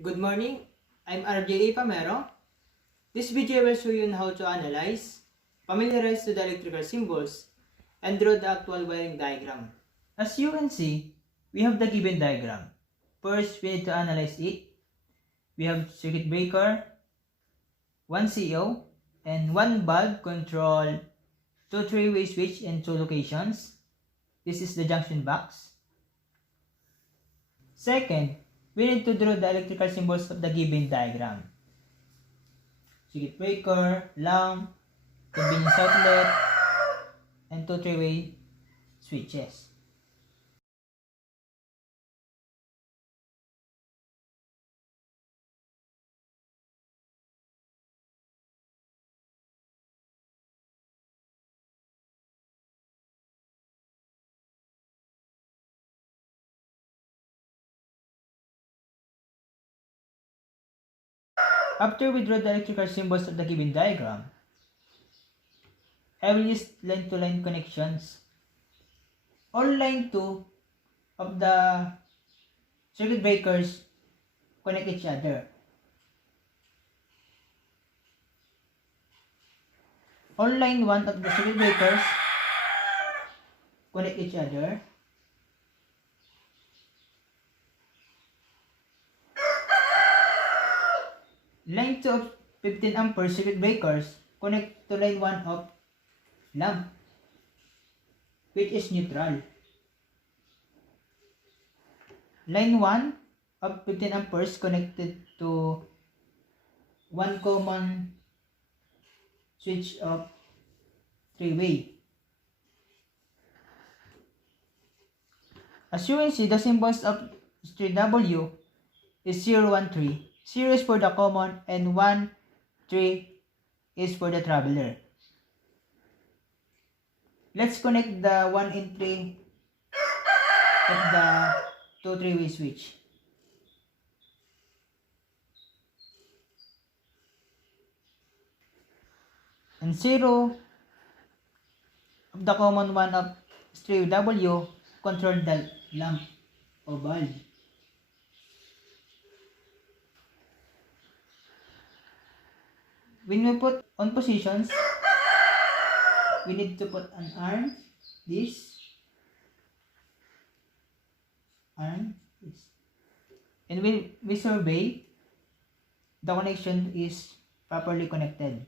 Good morning, I'm RJA Pamero. This video will show you on how to analyze, familiarize to the electrical symbols, and draw the actual wiring diagram. As you can see, we have the given diagram. First, we need to analyze it. We have circuit breaker, one CO, and one bulb control, two three-way switch in two locations. This is the junction box. Second, we need to draw the electrical symbols of the given diagram. Circuit breaker, lamp, convenience outlet, and two three-way switches. After we draw the electrical symbols of the given diagram, I will use line-to-line connections. All line 2 of the circuit breakers connect each other. All line 1 of the circuit breakers connect each other. Line 2 of 15 ampere circuit breakers connect to line 1 of lamp, which is neutral. Line 1 of 15 amperes connected to one common switch of three-way. As you can see, the symbols of street W is 0, 1, 3. 0 is for the common and 1, 3 is for the traveler. Let's connect the 1 and 3 of the two three-way switch. And 0 of the common one of street W control the lamp or bulb. When we put on positions, we need to put an arm, this, arm, this. And when we survey, the connection is properly connected.